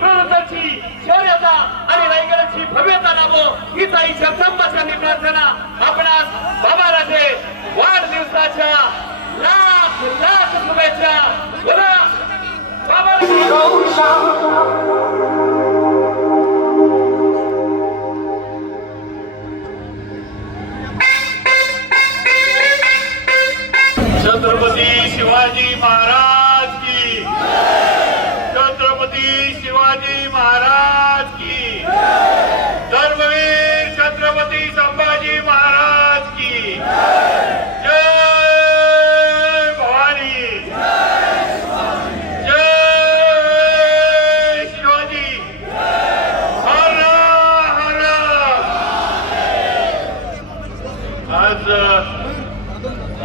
प्रौढाची शौर्यता आणि रायगडाची भव्यता लाभो हीच आई जगदंबाची प्रार्थना आपणास बाबा राजे वाढदिवसाच्या लाख लाख शुभेच्छा. बोला बाबा छत्रपती शिवाजी महाराज की, छत्रपती शिवाजी महाराज की, धर्मवीर छत्रपती संभाजी महाराज की जय भवानी, जय शिवाजी, हर हर. आज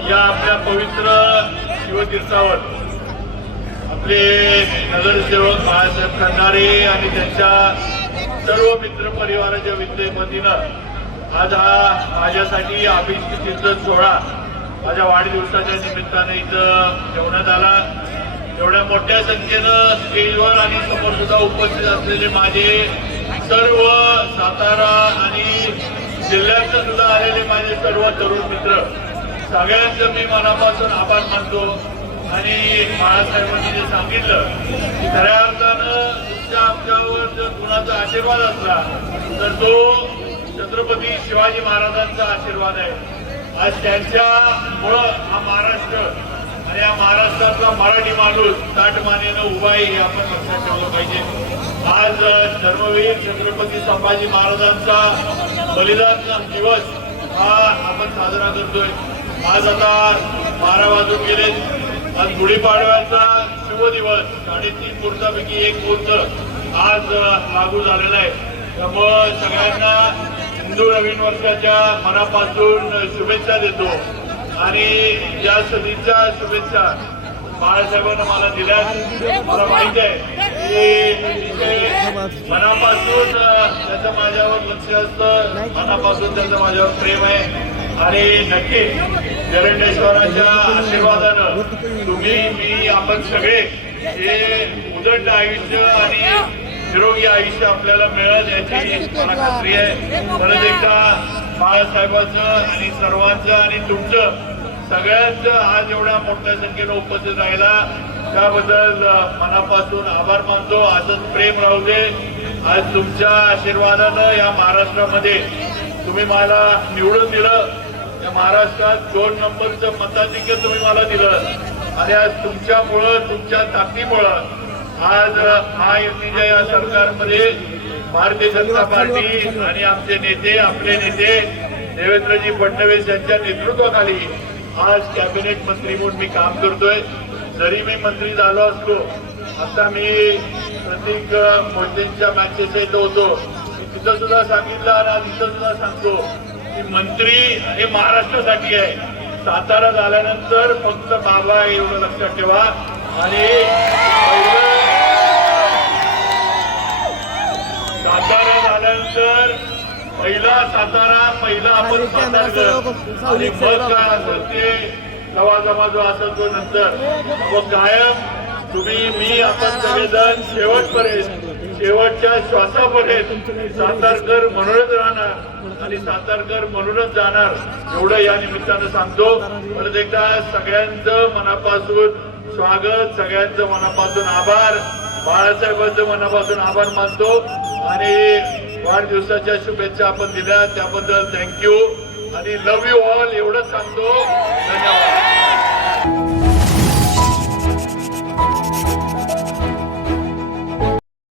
या आपल्या पवित्र शिवतीर्थावर आपले नगरसेवक बाळासाहेब खंडारे आणि त्यांच्या सर्व मित्र परिवाराच्या वतीनं आज हा माझ्यासाठी अभिषेक कीर्तन सोहळा माझ्या वाढदिवसाच्या निमित्ताने इथं ठेवण्यात आला. एवढ्या मोठ्या संख्येनं स्टेजवर आणि समोर सुद्धा उपस्थित असलेले माझे सर्व सातारा आणि जिल्ह्यातून सुद्धा आलेले माझे सर्व तरुण मित्र सगळ्यांचं मी मनापासून आभार मानतो. आणि बाळासाहेबांनी जे सांगितलं की खऱ्या अर्थानं तुमच्या आमच्यावर जर कुणाचा आशीर्वाद असला तर तो छत्रपती शिवाजी महाराजांचा आशीर्वाद आहे. आज त्यांच्यामुळं हा महाराष्ट्र आणि या महाराष्ट्रातला मराठी माणूस ताटमानेनं उभा आहे हे आपण लक्षात ठेवलं पाहिजे. आज धर्मवीर छत्रपती संभाजी महाराजांचा बलिदान दिवस हा आपण साजरा करतोय. आज आता 12 वाजून गेले. आज गुढीपाडव्याचा शुभ दिवस 3.5 मुहूर्तापैकी एक मुहूर्त आज लागू झालेला आहे. त्यामुळं सगळ्यांना हिंदू नवीन वर्षाच्या मनापासून शुभेच्छा देतो. आणि या सदिच्छा शुभेच्छा बाळासाहेबांना मला दिल्या. मला माहिती आहे की मनापासून त्याचं माझ्यावर लक्ष असतं, मनापासून त्याचं माझ्यावर प्रेम आहे. आणि नक्की जरंडेश्वराच्या आशीर्वादानं तुम्ही मी आपण सगळे हे उदंड आयुष्य आणि निरोगी आयुष्य आपल्याला मिळेल याची मला खात्री आहे. परत एकदा बाळासाहेबांचं आणि सर्वांचं आणि तुमचं सगळ्यांचं आज एवढ्या मोठ्या संख्येनं उपस्थित राहिला त्याबद्दल मनापासून आभार मानतो. असंच प्रेम राहू दे. आज तुमच्या आशीर्वादानं या महाराष्ट्रामध्ये तुम्ही मला निवडून दिलं. या महाराष्ट्रात 2 नंबरचं मताधिक्य तुम्ही मला दिलं आणि आज तुमच्यामुळं तुमच्या ताकदीमुळं आज महायुतीच्या या सरकारमध्ये भारतीय जनता पार्टी आणि आमचे नेते आपले नेते देवेंद्रजी फडणवीस यांच्या नेतृत्वाखाली आज कॅबिनेट मंत्री म्हणून मी काम करतोय. जरी मी मंत्री झालो असलो आता मी प्रतीक मोदींच्या मॅचेस येत होतो तिथं सुद्धा सांगितलं आणि आज इथं सुद्धा सांगतो की मंत्री हे महाराष्ट्रासाठी आहे. सातारा झाल्यानंतर फक्त बाबा एवढं लक्षात ठेवा. आणि सातारा झाल्यानंतर पहिला सातारा पहिला आपण सातारकर आणि मग काय असेल ते लवाजमा जो असेल तो नंतर. मग कायम तुम्ही मी आपण सगळेजण शेवटपर्यंत शेवटच्या श्वासापर्यंत सातारकर म्हणूनच राहणार आणि सातारकर म्हणूनच जाणार एवढं या निमित्तानं सांगतो. परत एकदा सगळ्यांचं मनापासून स्वागत, सगळ्यांचं मनापासून आभार, बाळासाहेबांचं मनापासून आभार मानतो. आणि वाढदिवसाच्या शुभेच्छा आपण दिल्या त्याबद्दल थँक्यू आणि लव्ह यू ऑल एवढंच सांगतो.